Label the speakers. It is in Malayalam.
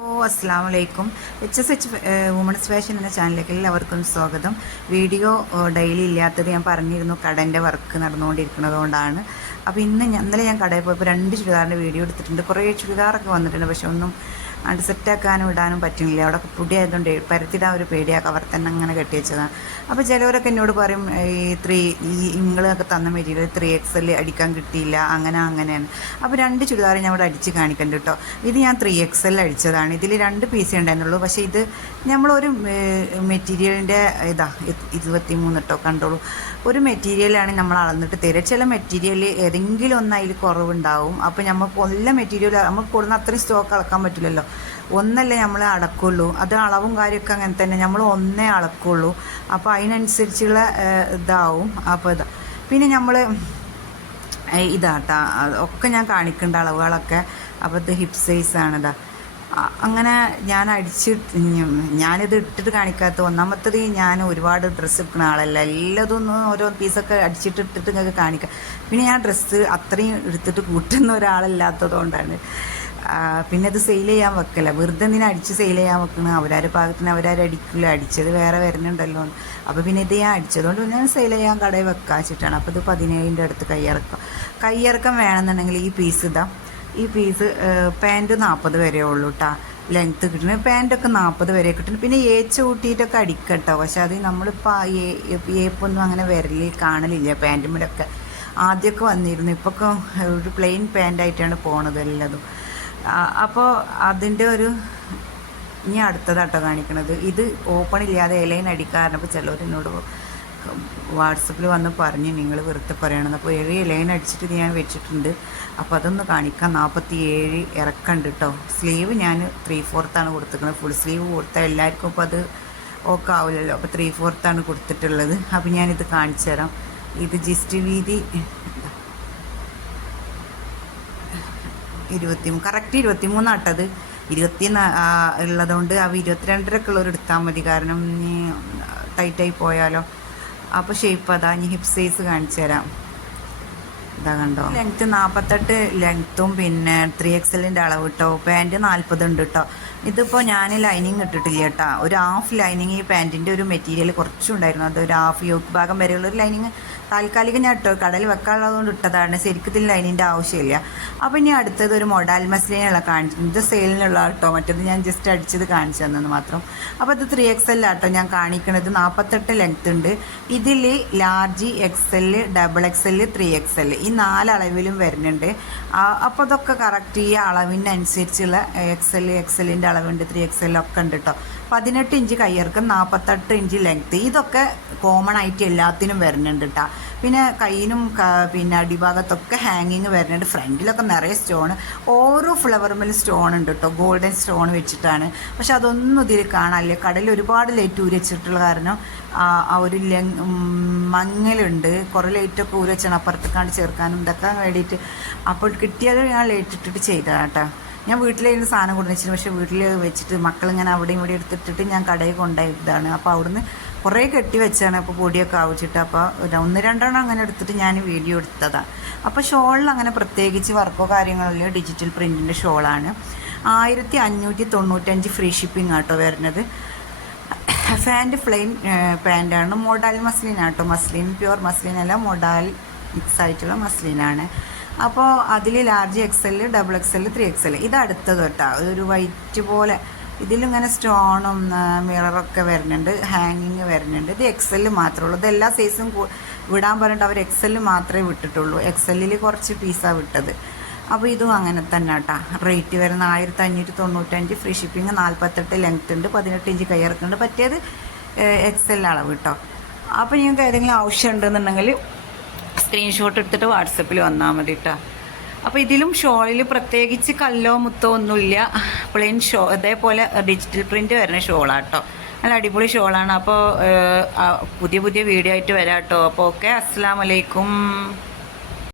Speaker 1: ഓ അസ്സാം വലൈക്കും H S H women's fashion എന്ന ചാനലിലേക്ക് എല്ലാവർക്കും സ്വാഗതം. വീഡിയോ ഡെയിലി ഇല്ലാത്തത് ഞാൻ പറഞ്ഞിരുന്നു കടന്റെ വർക്ക് നടന്നുകൊണ്ടിരിക്കുന്നത് കൊണ്ടാണ് അപ്പോൾ ഇന്ന് ഇന്നലെ ഞാൻ കടയിൽ പോയപ്പോൾ രണ്ട് ചുരിദാറിന്റെ വീഡിയോ എടുത്തിട്ടുണ്ട്. കുറേ ചുരിദാറൊക്കെ വന്നിട്ടുണ്ട് പക്ഷെ ഒന്നും അത് സെറ്റാക്കാനും ഇടാനും പറ്റുന്നില്ല. അവിടെ പൊടി ആയതുകൊണ്ട് പരത്തിടാൻ ഒരു പേടിയാ. കവർ തന്നെ അങ്ങനെ കെട്ടി വെച്ചതാണ് അപ്പോൾ ചിലവരൊക്കെ എന്നോട് പറയും ഈ ത്രീ ഈ ഇങ്ങളൊക്കെ തന്ന മെറ്റീരിയൽ ത്രീ എക്സൽ അടിക്കാൻ കിട്ടിയില്ല. അങ്ങനെ അങ്ങനെയാണ്. അപ്പോൾ രണ്ട് ചുരിദാർ ഞാൻ അവിടെ അടിച്ച് കാണിക്കണ്ട കേട്ടോ ഇത് ഞാൻ ത്രീ എക്സൽ അടിച്ചതാണ്. ഇതിൽ രണ്ട് പീസേ ഉണ്ടായിരുന്നുള്ളൂ. പക്ഷേ ഇത് നമ്മളൊരു മെറ്റീരിയലിന്റെ ഇതാ ഇരുപത്തി മൂന്ന് കേട്ടോ കണ്ടോളൂ. ഒരു മെറ്റീരിയലാണ് നമ്മൾ അളന്നിട്ട് തരിക. ചില മെറ്റീരിയൽ ഏതെങ്കിലും ഒന്ന് അതിൽ കുറവുണ്ടാവും. അപ്പോൾ നമുക്ക് എല്ലാ മെറ്റീരിയൽ നമുക്ക് കൊടുക്കുന്ന അത്രയും സ്റ്റോക്ക് അളക്കാൻ പറ്റില്ലല്ലോ. ഒന്നല്ലേ നമ്മൾ അളക്കുള്ളൂ അത് അളവും കാര്യമൊക്കെ അങ്ങനെ തന്നെ. നമ്മൾ ഒന്നേ അളക്കുള്ളൂ. അപ്പോൾ അതിനനുസരിച്ചുള്ള ഇതാവും. അപ്പോൾ ഇതാ. പിന്നെ നമ്മൾ ഇതാട്ടാ. ഒക്കെ ഞാൻ കാണിക്കേണ്ട അളവുകളൊക്കെ. അപ്പോൾ ഇത് ഹിപ് സൈസാണ് ഇതാ. അങ്ങനെ ഞാൻ അടിച്ച് ഞാനിത് ഇട്ടിട്ട് കാണിക്കാത്ത ഒന്നാമത്തത് ഞാൻ ഒരുപാട് ഡ്രസ്സ് എടുക്കുന്ന ആളല്ല. എല്ലാതും ഒന്ന് ഓരോ പീസൊക്കെ അടിച്ചിട്ട് ഇട്ടിട്ട് നിങ്ങൾക്ക് കാണിക്കാം. പിന്നെ ഞാൻ ഡ്രസ്സ് അത്രയും എടുത്തിട്ട് കൂട്ടുന്ന ഒരാളല്ലാത്തത് കൊണ്ടാണ്. പിന്നെ അത് സെയിൽ ചെയ്യാൻ വെക്കല. വെറുതെ എന്തിനാ അടിച്ച് സെയിൽ ചെയ്യാൻ വെക്കണ? അവരാരെ പാകത്തിന് അവരാരെ അടിക്കില്ല അടിച്ചത് വേറെ വരുന്നുണ്ടല്ലോ അപ്പോൾ പിന്നെ ഇത് ഞാൻ അടിച്ചതുകൊണ്ട് ഞാൻ സെയിൽ ചെയ്യാൻ കടയിൽ വെക്കാച്ചിട്ടാണ്. അപ്പോൾ ഇത് പതിനേഴിന്റെ അടുത്ത് കയ്യിറക്കം. കയ്യിറക്കം വേണമെന്നുണ്ടെങ്കിൽ ഈ പീസ് ഇതാ. ഈ പീസ് പാന്റ് നാൽപ്പത് വരെ ഉള്ളൂ കേട്ടോ ലെങ്ത്ത് കിട്ടുന്നത് പാന്റൊക്കെ നാൽപ്പത് വരെ കിട്ടുന്നു പിന്നെ ഏച്ച് കൂട്ടിയിട്ടൊക്കെ അടിക്കട്ടോ. പക്ഷെ അത് നമ്മളിപ്പോൾ ഏപ്പൊന്നും അങ്ങനെ വരൽ കാണലില്ല പാന്റുമ്മിലൊക്കെ ആദ്യമൊക്കെ വന്നിരുന്നു. ഇപ്പൊക്കെ ഒരു പ്ലെയിൻ പാന്റായിട്ടാണ് പോണത് എല്ലാതും. അപ്പോൾ അതിന്റെ ഒരു ഇനി അടുത്തതാട്ടോ കാണിക്കണത്. ഇത് ഓപ്പൺ ഇല്ലാതെ ഇലയിൻ അടിക്കാറുണ്ട് ചിലവർ എന്നോട് വാട്സപ്പിൽ വന്ന് പറഞ്ഞ് നിങ്ങൾ വെറുതെ പറയണമെന്ന് അപ്പോൾ ഏഴ് ഇലയിൻ അടിച്ചിട്ട് ഞാൻ വെച്ചിട്ടുണ്ട്. അപ്പോൾ അതൊന്ന് കാണിക്കാം. നാൽപ്പത്തി ഏഴ് ഇറക്കുന്നുണ്ട് കേട്ടോ സ്ലീവ് ഞാൻ ത്രീ ഫോർത്താണ് കൊടുത്തിരിക്കുന്നത്. ഫുൾ സ്ലീവ് കൊടുത്താൽ എല്ലാവർക്കും ഇപ്പോൾ അത് ഓക്കെ ആവില്ലല്ലോ. അപ്പോൾ ത്രീ ഫോർത്താണ് കൊടുത്തിട്ടുള്ളത്. അപ്പോൾ ഞാനിത് കാണിച്ചു തരാം ഇത് ജിസ്റ്റ് വീതി ഇരുപത്തി കറക്റ്റ് ഇരുപത്തി മൂന്നാട്ടത് ഇരുപത്തി ഉള്ളതുകൊണ്ട് അവ ഇരുപത്തിരണ്ടരൊക്കെ ഉള്ളവർ എടുത്താൽ മതി. കാരണം ഇനി ടൈറ്റായി പോയാലോ. അപ്പോൾ ഷേപ്പ് അതാ ഇനി ഹിപ്പ് സൈസ് കാണിച്ചു തരാം. ഇതാ കണ്ടോ? ലെങ്ത്ത് നാൽപ്പത്തെട്ട് ലെങ്ത്തും പിന്നെ ത്രീ എക്സലിന്റെ അളവ് കേട്ടോ പാന്റ് നാൽപ്പത് ഉണ്ട് കേട്ടോ ഇതിപ്പോൾ ഞാൻ ലൈനിങ് ഇട്ടിട്ടില്ല കേട്ടോ ഒരു ഹാഫ് ലൈനിങ് ഈ പാന്റിന്റെ ഒരു മെറ്റീരിയൽ കുറച്ചുണ്ടായിരുന്നു. അത് ഒരു ഹാഫ് യോക്ക് ഭാഗം വരെയുള്ള ഒരു ലൈനിങ് താൽക്കാലികം ഞാൻ ഇട്ടോ കടയിൽ വെക്കാനുള്ളതുകൊണ്ട് ഇട്ടതാണ്. ശരിക്കും ഇതിൽ ലൈനിന്റെ ആവശ്യമില്ല. അപ്പോൾ ഇനി അടുത്തത് ഒരു മൊഡാൽ മസ്ലിനുള്ള കാണിച്ചു ഇത് സെയിലിനുള്ള കേട്ടോ. മറ്റത് ഞാൻ ജസ്റ്റ് അടിച്ചത് കാണിച്ചു തന്നെന്ന് മാത്രം. അപ്പോൾ ഇത് ത്രീ എക്സ് എൽ ആട്ടോ ഞാൻ കാണിക്കണത്. നാൽപ്പത്തെട്ട് ലെങ്ത് ഉണ്ട്. ഇതിൽ large X L double X L three X L ഈ നാല് അളവിലും വരുന്നുണ്ട് അപ്പോൾ അതൊക്കെ കറക്റ്റ് ഈ അളവിനനുസരിച്ചുള്ള എക്സ് എൽ എക്സ് എല്ലിന്റെ അളവുണ്ട്. ത്രീ എക്സ് എൽ ഒക്കെ ഉണ്ട് കേട്ടോ. പതിനെട്ട് ഇഞ്ച് കയ്യിറക്കം നാൽപ്പത്തെട്ട് ഇഞ്ച് ലെങ്ത് ഇതൊക്കെ കോമൺ ആയിട്ട് എല്ലാത്തിനും വരുന്നുണ്ട് കേട്ടോ പിന്നെ കയ്യിനും പിന്നെ അടിഭാഗത്തൊക്കെ ഹാങ്ങിങ് വരുന്നുണ്ട്. ഫ്രണ്ടിലൊക്കെ നിറയെ സ്റ്റോൺ ഓരോ ഫ്ലവറുമിലും സ്റ്റോൺ ഉണ്ട് കേട്ടോ ഗോൾഡൻ സ്റ്റോൺ വെച്ചിട്ടാണ്. പക്ഷെ അതൊന്നും ഇതിൽ കാണാനില്ല. കടലിൽ ഒരുപാട് ലൈറ്റ് ഊരച്ചിട്ടുള്ള കാരണം ആ ഒരു ലെങ് മങ്ങലുണ്ട്. കുറേ ലൈറ്റൊക്കെ ഊരി വെച്ചാണ് അപ്പുറത്തേക്കാണ്ട് ചേർക്കാനും ഇതൊക്കെ വേണ്ടിയിട്ട്. അപ്പോൾ കിട്ടിയത് ഞാൻ ലൈറ്റ് ഇട്ടിട്ട് ചെയ്തതാണ് കേട്ടോ ഞാൻ വീട്ടിലിരുന്ന് സാധനം കൊണ്ടുവച്ചിട്ട് പക്ഷേ വീട്ടിൽ വെച്ചിട്ട് മക്കളിങ്ങനെ അവിടെയും ഇവിടെ എടുത്തിട്ടിട്ട് ഞാൻ കടയിൽ കൊണ്ടുപോയതാണ്. അപ്പോൾ അവിടുന്ന് കുറേ കെട്ടി വെച്ചാണ് അപ്പോൾ പൊടിയൊക്കെ ആവശ്യമിട്ട് അപ്പോൾ ഒന്ന് രണ്ടെണ്ണം അങ്ങനെ എടുത്തിട്ട് ഞാൻ വീഡിയോ എടുത്തതാണ് അപ്പോൾ ഷോളിൽ അങ്ങനെ പ്രത്യേകിച്ച് വർക്കോ കാര്യങ്ങളല്ലേ ഡിജിറ്റൽ പ്രിന്റിന്റെ ഷോളാണ്. ആയിരത്തി അഞ്ഞൂറ്റി തൊണ്ണൂറ്റഞ്ച് ഫ്രീ ഷിപ്പിംഗ് ആട്ടോ വരുന്നത്. ഫാന്റ് പ്ലെയിൻ പാന്റാണ് മോഡാൽ മസ്ലിൻ ആട്ടോ. മസ്ലിൻ പ്യുവർ മസ്ലിൻ അല്ല മോഡാൽ മിക്സ് ആയിട്ടുള്ള മസ്ലിനാണ്. അപ്പോൾ അതിൽ large XL double XL three X L ഇത് അടുത്തത് കേട്ടോ. ഒരു വൈറ്റ് പോലെ. ഇതിലിങ്ങനെ സ്റ്റോണും മിററൊക്കെ വരുന്നുണ്ട്. ഹാങ്ങിങ് വരുന്നുണ്ട്. ഇത് എക്സ് എൽ മാത്രമേ ഉള്ളൂ. ഇതെല്ലാ സൈസും വിടാൻ പറഞ്ഞിട്ട് അവർ എക്സ് എൽ മാത്രമേ വിട്ടിട്ടുള്ളൂ. എക്സ് എല്ലിൽ കുറച്ച് പീസാണ് വിട്ടത്. അപ്പോൾ ഇതും അങ്ങനെ തന്നെ കേട്ടോ. റേറ്റ് വരുന്ന ആയിരത്തി അഞ്ഞൂറ്റി തൊണ്ണൂറ്റഞ്ച് ഫ്രീ ഷിപ്പിംഗ് നാൽപ്പത്തെട്ട് ലെങ്ത് ഉണ്ട് പതിനെട്ട് ഇഞ്ച് കയ്യിറക്കുന്നുണ്ട് പറ്റിയത് എക്സ് എൽ അളവ് കേട്ടോ. അപ്പോൾ നിങ്ങൾക്ക് ഏതെങ്കിലും ആവശ്യം ഉണ്ടെന്നുണ്ടെങ്കിൽ സ്ക്രീൻഷോട്ട് എടുത്തിട്ട് വാട്സപ്പിൽ വന്നാൽ മതി കേട്ടോ അപ്പോൾ ഇതിലും ഷോളിൽ പ്രത്യേകിച്ച് കല്ലോ മുത്തോ ഒന്നുമില്ല. പ്ലെയിൻ ഷോ അതേപോലെ ഡിജിറ്റൽ പ്രിന്റ് വരുന്ന ഷോളാട്ടോ. നല്ല അടിപൊളി ഷോളാണ്. അപ്പോൾ പുതിയ പുതിയ വീഡിയോ ആയിട്ട് വരാം കേട്ടോ അപ്പോൾ ഓക്കെ അസ്സാം വലൈക്കും